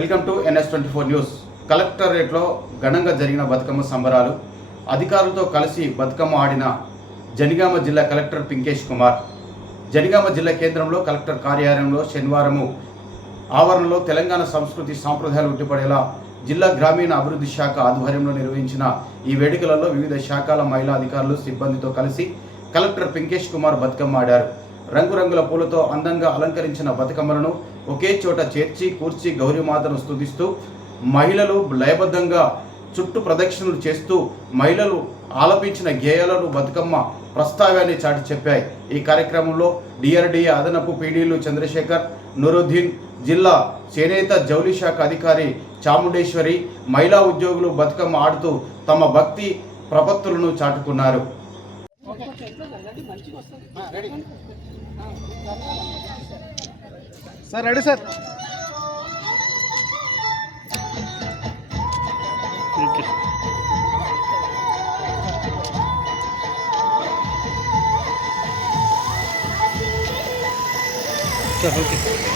Welcome to NS24 news. కలెక్టరేట్లో ఘనంగా జరిగిన బతుకమ్మ సంబరాలు. అధికారులతో కలిసి బతుకమ్మ ఆడిన జనగామ జిల్లా కలెక్టర్ పింకేష్ కుమార్. జనగామ జిల్లా కేంద్రంలో కలెక్టర్ కార్యాలయంలో శనివారం ఆవరణలో తెలంగాణ సంస్కృతి సాంప్రదాయాలు ఉట్టిపడేలా జిల్లా గ్రామీణ అభివృద్ధి శాఖ ఆధ్వర్యంలో నిర్వహించిన ఈ వేడుకలలో వివిధ శాఖల మహిళా అధికారులు సిబ్బందితో కలిసి కలెక్టర్ పింకేష్ కుమార్ బతుకమ్మ ఆడారు. రంగురంగుల పూలతో అందంగా అలంకరించిన బతుకమ్మలను ఒకే చోట చేర్చి కూర్చి గౌరీమాతను స్తుతిస్తూ మహిళలు లయబద్ధంగా చుట్టూ ప్రదక్షిణలు చేస్తూ మహిళలు ఆలపించిన గేయాలను బతుకమ్మ ప్రస్తావ్యాన్ని చాటి చెప్పాయి. ఈ కార్యక్రమంలో డిఆర్డీఏ అదనపు పీడీలు చంద్రశేఖర్, నూరుద్దీన్, జిల్లా చేనేత జౌలి శాఖ అధికారి చాముండేశ్వరి, మహిళా ఉద్యోగులు బతుకమ్మ ఆడుతూ తమ భక్తి ప్రపత్తులను చాటుకున్నారు. Sir ready sir. Okay sir okay.